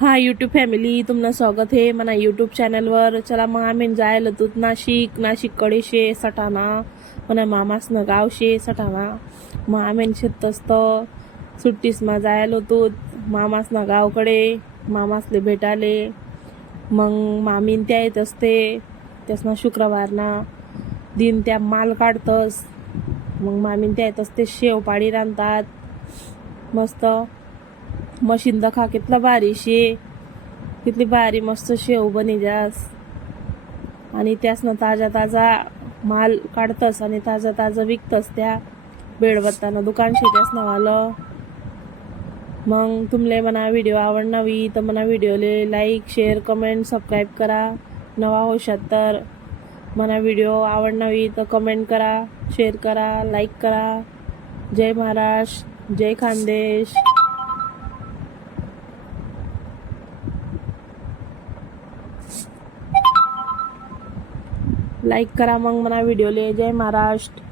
हा YouTube family तुमनं स्वागत आहे मना यूट्यूब चॅनलवर. चला मग आम्ही जायला तूत नाशिककडे शे सटाणा मना मामासनं गाव शे सटाणा. मग आम्ही शेत असतं सुट्टीस मा जायला तूत मामासना गावकडे मामासले भेटाले. मग मामीन त्या येत असते त्यासना शुक्रवारना दिन त्या माल काढतस. मग मामीन त्या येत असते शेव पाडी रांधतात मस्त. मशीन दखा कितला भारी शे, कितली भारी मस्त शेव बनी जास. आणि त्यासनं ताजा ताजा माल काढतस आणि ताजा ताजा विकतस त्या बेडबत्तानं दुकान शे त्यासनं वालं. मग तुमले मना व्हिडिओ आवडनावी तर मना व्हिडिओले लाईक शेअर कमेंट सबस्क्राईब करा. नवा होशात तर मना व्हिडिओ आवडनावी तर कमेंट करा, शेअर करा, लाईक करा. जय महाराष्ट्र, जय खानदेश. लाईक करा मग मना व्हिडिओले. जय महाराष्ट्र.